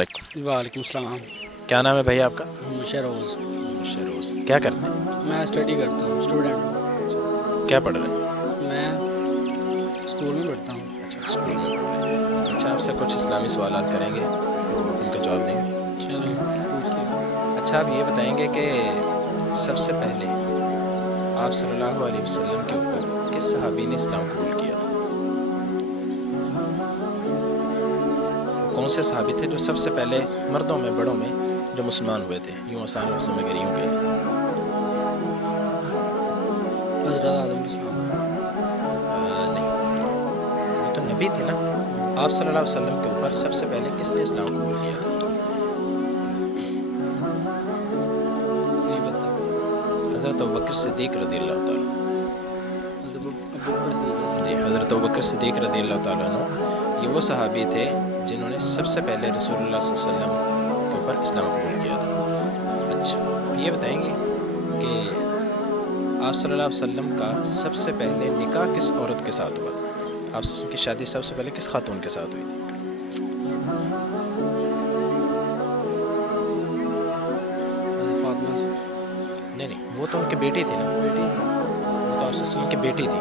وعلیکم السلام. کیا نام ہے بھائی آپ کا؟ شہروز. شہروز. کیا کرتے ہیں؟ میں اسٹڈی کرتا ہوں, اسٹوڈنٹ ہوں. کیا پڑھ رہے ہیں؟ میں اسکول میں پڑھتا ہوں. اچھا اسکول میں پڑھ رہے ہیں. اچھا آپ سے کچھ اسلامی سوالات کریں گے تو ان کا جواب دیں گے. چلیں پوچھ لیں. اچھا آپ یہ بتائیں گے کہ سب سے پہلے آپ صلی اللہ علیہ وسلم کے اوپر کس صحابی نے اسلام قبول کیا تھا؟ کون سے صحابی تھے جو سب سے پہلے مردوں میں بڑوں میں جو مسلمان ہوئے تھے؟ یوں آسان لفظوں میں گریوں کے. حضرت آدم علیہ السلام. نہیں, وہ تو نبی تھے نا. آپ صلی اللہ علیہ وسلم کے اوپر سب سے پہلے کس نے اسلام قبول کیا تھا؟ نہیں پتا. حضرت ابوبکر صدیق رضی اللہ تعالیٰ. ابوبکر صدیق. جی, حضرت ابوبکر صدیق رضی اللہ تعالیٰ عنہ یہ وہ صحابی تھے جنہوں نے سب سے پہلے رسول اللہ صلی اللہ علیہ وسلم کے اوپر اسلام قبول کیا تھا. اچھا یہ بتائیں گے کہ آپ صلی اللہ علیہ وسلم کا سب سے پہلے نکاح کس عورت کے ساتھ ہوا تھا؟ آپ صلی اللہ علیہ وسلم کی شادی سب سے پہلے کس خاتون کے ساتھ ہوئی تھی؟ حضرت فاطمہ. نہیں, وہ تو ان کی بیٹی تھی نا. بیٹی. وہ تو آپ صلی اللہ علیہ وسلم کی بیٹی تھی.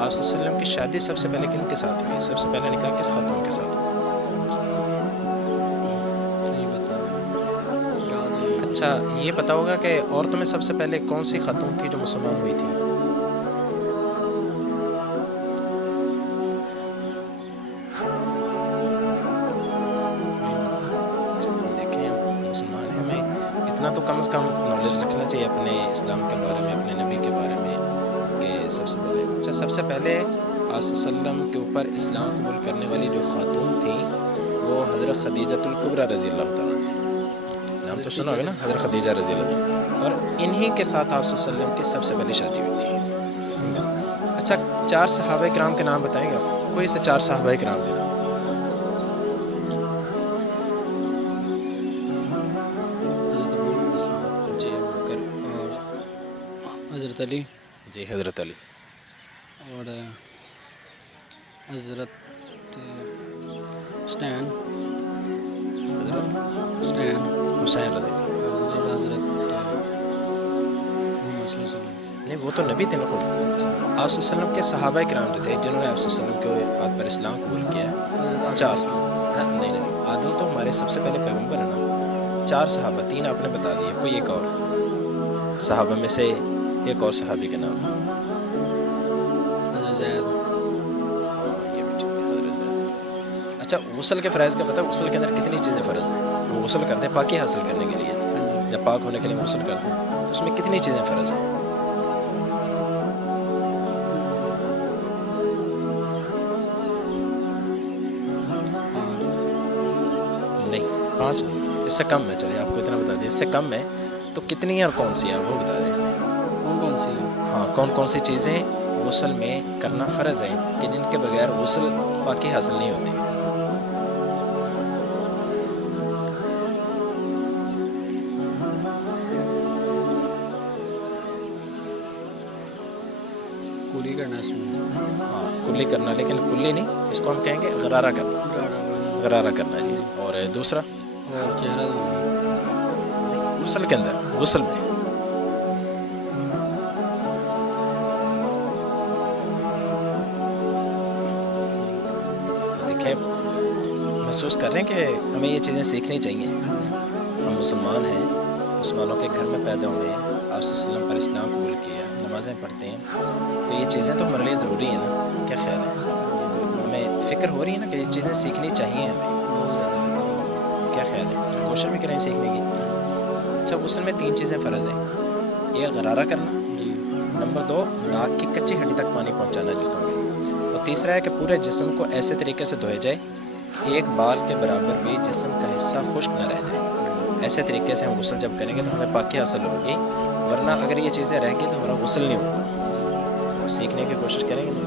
آپ صلی اللہ علیہ وسلم کی شادی سب سے پہلے کن کے ساتھ ہوئی؟ سب سے پہلے نکاح کس خاتون کے ساتھ ہوا؟ نہیں پتا. یاد نہیں. اچھا یہ پتا ہوگا کہ عورتوں میں سب سے پہلے کون سی خاتون تھی جو مسلمان ہوئی تھی؟ دیکھیں ہم مسلمان ہیں, ہمیں اتنا تو کم از کم نالج رکھنا چاہیے اپنے اسلام کے بارے میں, اپنے نبی کے بارے میں کہ سب سے پہلے. اچھا سب سے پہلے آپ صلی اللہ علیہ وسلم کے اوپر اسلام قبول کرنے والی جو خاتون تھی وہ حضرت خدیجۃ الکبریٰ رضی اللہ تعالیٰ. نام تو سنا ہوگا نا, حضرت خدیجہ رضی اللہ, اور انہی کے ساتھ آپ صلی اللہ علیہ وسلم کی سب سے پہلی شادی ہوئی تھی. اچھا 4 صحابہ کرام کے نام بتائیں گے آپ, کوئی سے 4 صحابہ کرام کے نام. حضرت ابوبکر. جی ابوبکر. اور حضرت علی. جی حضرت علی. اور حضرت اسٹین. حضرت اسٹین. حسین رضی اللہ. حضرت محمد صلی اللہ علیہ وسلم. نہیں وہ تو نبی تھے نا خود. آپ صلی اللہ علیہ وسلم کے صحابہ کرام جو تھے جنہوں نے آپ صلی اللہ علیہ وسلم کے ہاتھ پر اسلام قبول کیا ہے 4. نہیں, آدم تو ہمارے سب سے پہلے پیغمبر ہے نا. 4 صحابہ, 3 آپ نے بتا دیے, کوئی ایک اور صحابہ میں سے ایک اور صحابی کا نام. حضرت زید. یہ بھی ٹھیک ہے, حضرت زید. اچھا غسل کے فرائض کا پتہ, غسل کے اندر کتنی چیزیں فرض ہیں؟ ہم غسل کرتے ہیں پاکی حاصل کرنے کے لیے, جب پاک ہونے کے لیے غسل کرتے ہیں تو اس میں کتنی چیزیں فرض ہیں؟ نہیں 5 نہیں, اس سے کم ہے. چلیے آپ کو اتنا بتا دیں, اس سے کم ہے تو کتنی اور کون سی ہیں وہ بتا دیں. کون کون سی ہے؟ ہاں کون کون سی چیزیں غسل میں کرنا فرض ہے کہ جن کے بغیر غسل پاکی حاصل نہیں ہوتی؟ کلی کرنا اس میں. ہاں کلی کرنا, لیکن کلی نہیں, اس کو ہم کہیں گے غرارہ کرنا. غرارہ کرنا جی. اور دوسرا اور چہرہ دھونا. غسل کے اندر, غسل میں دیکھیں محسوس کر رہے ہیں کہ ہمیں یہ چیزیں سیکھنی چاہیے. ہم مسلمان ہیں, مسلمانوں کے گھر میں پیدا ہوئے ہیں, آپ صلی اللہ علیہ وسلم پر اسلام قبول کیا, نمازیں پڑھتے ہیں, تو یہ چیزیں تو ہمارے لیے ضروری ہیں نا. کیا خیال ہے؟ ہمیں فکر ہو رہی ہے نا کہ یہ چیزیں سیکھنی چاہیے ہمیں. کیا خیال ہے, کوشش بھی کریں سیکھنے کی. اچھا غسل میں 3 چیزیں فرض ہیں. ایک غرارہ کرنا, نمبر 2 ناک کی کچی ہڈی تک پانی پہنچانا جسم میں, اور تیسرا ہے کہ پورے جسم کو ایسے طریقے سے دھویا جائے کہ ایک بال کے برابر بھی جسم کا حصہ خشک نہ رہ جائے. ایسے طریقے سے ہم غسل جب کریں گے تو ہمیں پاکی حاصل ہوگی, ورنہ اگر یہ چیزیں رہ گئی تو ہمارا غسل نہیں ہوگا. تو سیکھنے کی کوشش کریں گے نا.